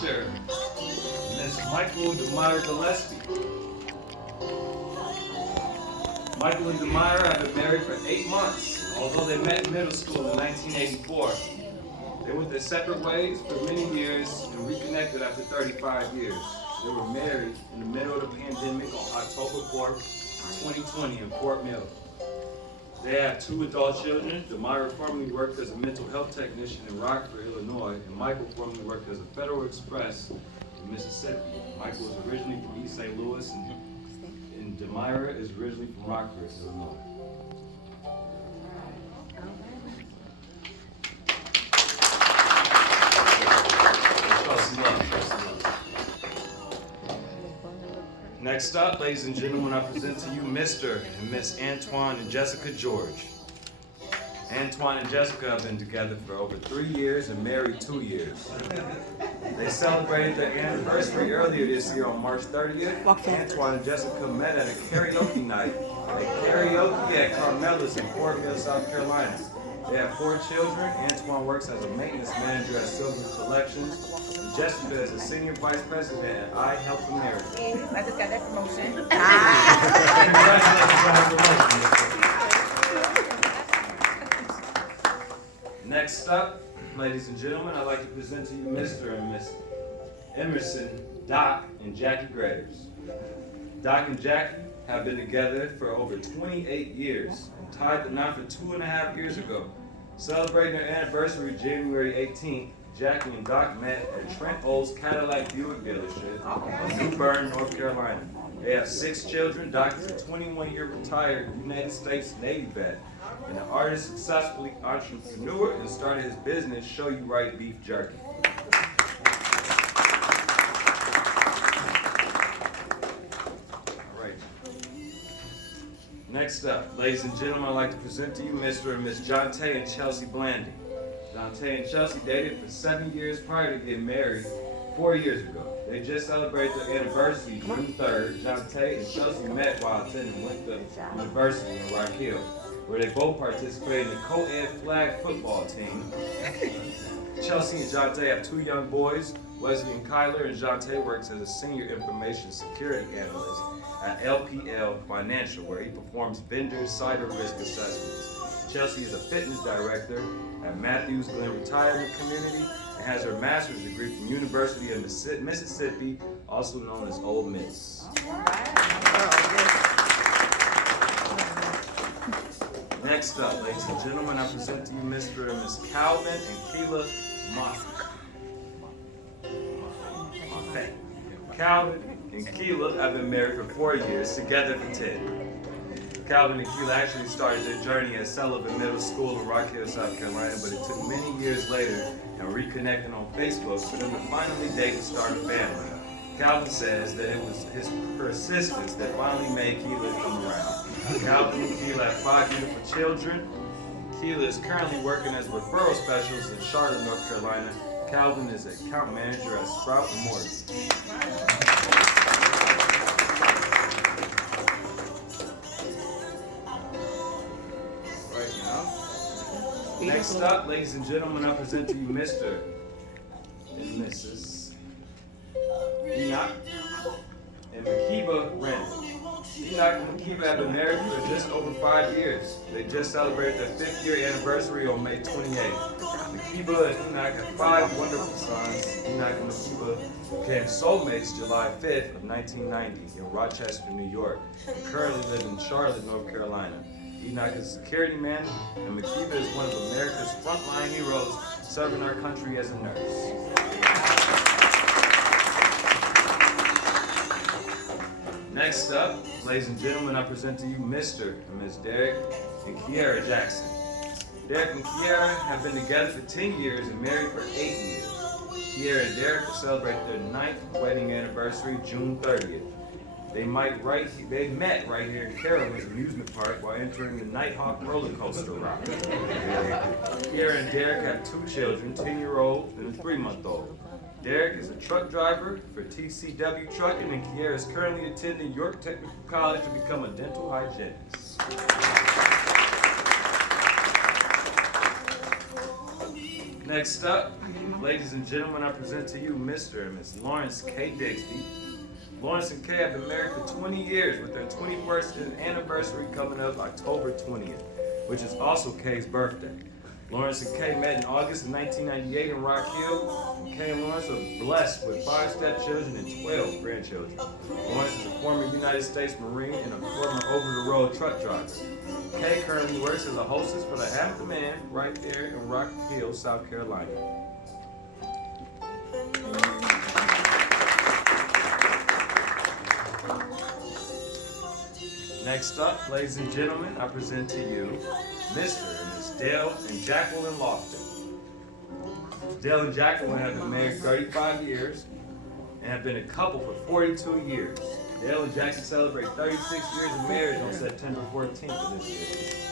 Mr. and Miss Michael DeMeyer Gillespie. Michael and DeMeyer have been married for 8 months, although they met in middle school in 1984. They went their separate ways for many years and reconnected after 35 years. They were married in the middle of the pandemic on October 4th, 2020 in Fort Mill. They have 2 adult children. DeMeyer formerly worked as a mental health technician in Rockford, Illinois, and Michael formerly worked as a Federal Express in Mississippi. Michael is originally from East St. Louis, and DeMeyer is originally from Rockford, Illinois. Next up, ladies and gentlemen, I present to you Mr. and Miss Antoine and Jessica George. Antoine and Jessica have been together for over 3 years and married 2 years. They celebrated their anniversary earlier this year on March 30th. Antoine and Jessica met at a karaoke night at Carmela's in Fort Mill, South Carolina. They have 4 children. Antoine works as a maintenance manager at Silver Collections. Jessica is a senior vice president at I Help America. I just got that promotion. Congratulations on the promotion. Next up, ladies and gentlemen, I'd like to present to you Mr. and Miss Emerson, Doc, and Jackie Graders. Doc and Jackie have been together for over 28 years and tied the knot for 2.5 years ago. Celebrating their anniversary January 18th, Jackie and Doc met at Trent Olds Cadillac Buick dealership in New Bern, North Carolina. They have 6 children. Doc is a 21-year retired United States Navy vet and an artist, successfully entrepreneur, and started his business, Show You Right Beef Jerky. All right. Next up, ladies and gentlemen, I'd like to present to you Mr. and Miss Jonte and Chelsea Blandy. Jonte and Chelsea dated for 7 years prior to getting married 4 years ago. They just celebrated their anniversary June 3rd. Jonte and Chelsea met while attending Winthrop University in Rock Hill, where they both participated in the co-ed flag football team. Chelsea and Jonte have 2 young boys, Wesley and Kyler, and Jonte works as a senior information security analyst at LPL Financial, where he performs vendor cyber risk assessments. Chelsea is a fitness director at Matthews Glen Retirement Community and has her master's degree from University of Mississippi, also known as Ole Miss. Next up, ladies and gentlemen, I present to you Mr. and Miss Calvin and Keela Moffett. Calvin and Keela have been married for 4 years, together for 10. Calvin and Keela actually started their journey at Sullivan Middle School in Rock Hill, South Carolina, but it took many years later and reconnecting on Facebook for them to finally date and start a family. Calvin says that it was his persistence that finally made Keela come around. Calvin and Keela have 5 beautiful children. Keela is currently working as a referral specialist in Charlotte, North Carolina. Calvin is an account manager at Sprout Mortgage. Next up, ladies and gentlemen, I present to you Mr. and Mrs. Enoch and Makiba Randall. Enoch and Makiba have been married for just over 5 years. They just celebrated their 5th year anniversary on May 28th. Makiba and Enoch have 5 wonderful sons. Enoch and Makiba became soulmates July 5th of 1990 in Rochester, New York, and currently live in Charlotte, North Carolina. Enoch is a security man, and Makiba is one of America's frontline heroes, serving our country as a nurse. Next up, ladies and gentlemen, I present to you Mr. and Ms. Derek and Kiara Jackson. Derek and Kiara have been together for 10 years and married for 8 years. Kiara and Derek will celebrate their 9th wedding anniversary June 30th. They met right here in Carowinds Amusement Park while entering the Nighthawk roller coaster ride. Kiara and Derek have 2 children, 10-year-old and a 3-month-old. Derek is a truck driver for TCW Trucking, and Kiara is currently attending York Technical College to become a dental hygienist. Next up, ladies and gentlemen, I present to you Mr. and Miss Lawrence K. Dixby. Lawrence and Kay have been married for 20 years, with their 21st anniversary coming up October 20th, which is also Kay's birthday. Lawrence and Kay met in August of 1998 in Rock Hill. Kay and Lawrence are blessed with 5 stepchildren and 12 grandchildren. Lawrence is a former United States Marine and a former over-the-road truck driver. Kay currently works as a hostess for the Hampton Man right there in Rock Hill, South Carolina. Next up, ladies and gentlemen, I present to you Mr. and Miss Dale and Jacqueline Lofton. Dale and Jacqueline have been married 35 years and have been a couple for 42 years. Dale and Jacqueline celebrate 36 years of marriage on September 14th of this year.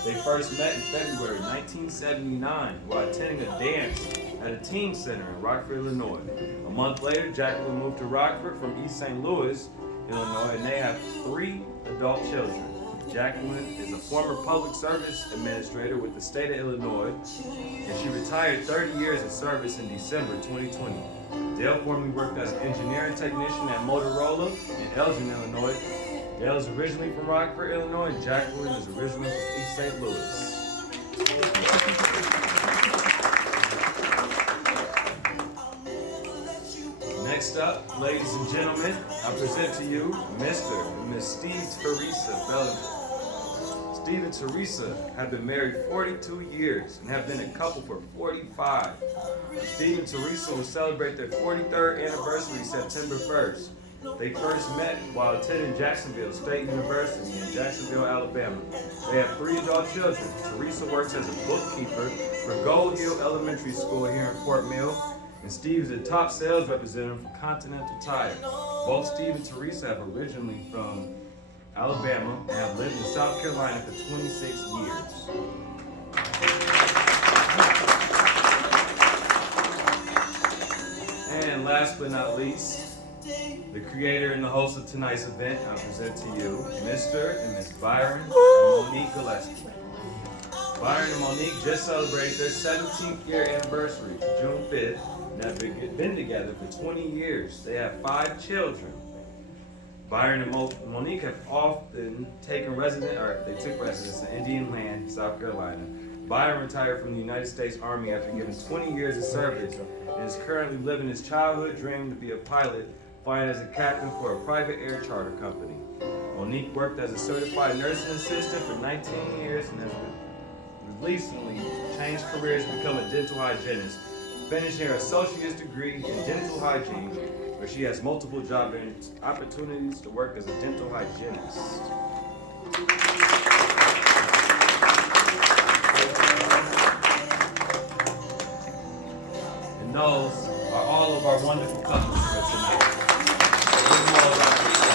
They first met in February 1979 while attending a dance at a teen center in Rockford, Illinois. A month later, Jacqueline moved to Rockford from East St. Louis, Illinois, and they have 3 adult children. Jacqueline is a former public service administrator with the state of Illinois, and she retired 30 years of service in December 2020. Dale formerly worked as an engineering technician at Motorola in Elgin, Illinois. Dale is originally from Rockford, Illinois, and Jacqueline is originally from East St. Louis. Next up, ladies and gentlemen, I present to you Mr. and Miss Steve Teresa Bellinger. Steve and Teresa have been married 42 years and have been a couple for 45. Steve and Teresa will celebrate their 43rd anniversary September 1st. They first met while attending Jacksonville State University in Jacksonville, Alabama. They have 3 adult children. Teresa works as a bookkeeper for Gold Hill Elementary School here in Fort Mill, and Steve is a top sales representative for Continental Tire. Both Steve and Teresa have originally from Alabama and have lived in South Carolina for 26 years. And last but not least, the creator and the host of tonight's event, I present to you Mr. and Miss Byron and Monique Gillespie. Byron and Monique just celebrated their 17th year anniversary, June 5th, and have been together for 20 years. They have 5 children. Byron and Monique have often taken residence in Indian Land, South Carolina. Byron retired from the United States Army after giving 20 years of service and is currently living his childhood dream to be a pilot, flying as a captain for a private air charter company. Monique worked as a certified nursing assistant for 19 years and has recently changed careers to become a dental hygienist, finishing her associate's degree in dental hygiene, where she has multiple job opportunities to work as a dental hygienist. And those are all of our wonderful couples for tonight. Give them all a round of applause.